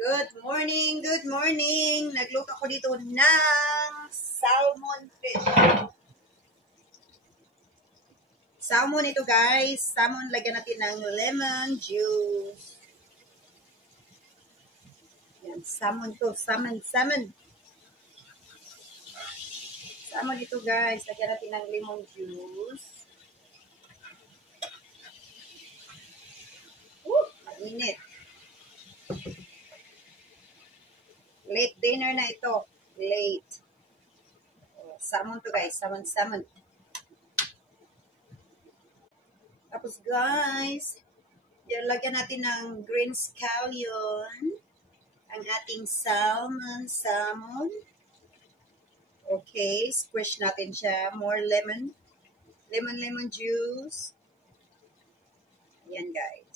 Good morning, good morning. Nagluto ako dito ng salmon fish. Salmon ito guys. Salmon, lagyan natin ng lemon juice. Yan, salmon to. Salmon. Salmon ito guys. Lagyan natin ng lemon juice. Mainit. Late dinner na ito. Late. Salmon to guys. Salmon. Tapos guys, lagyan natin ng green scallion. Ang ating salmon. Okay, squish natin siya. More lemon juice. Yan guys.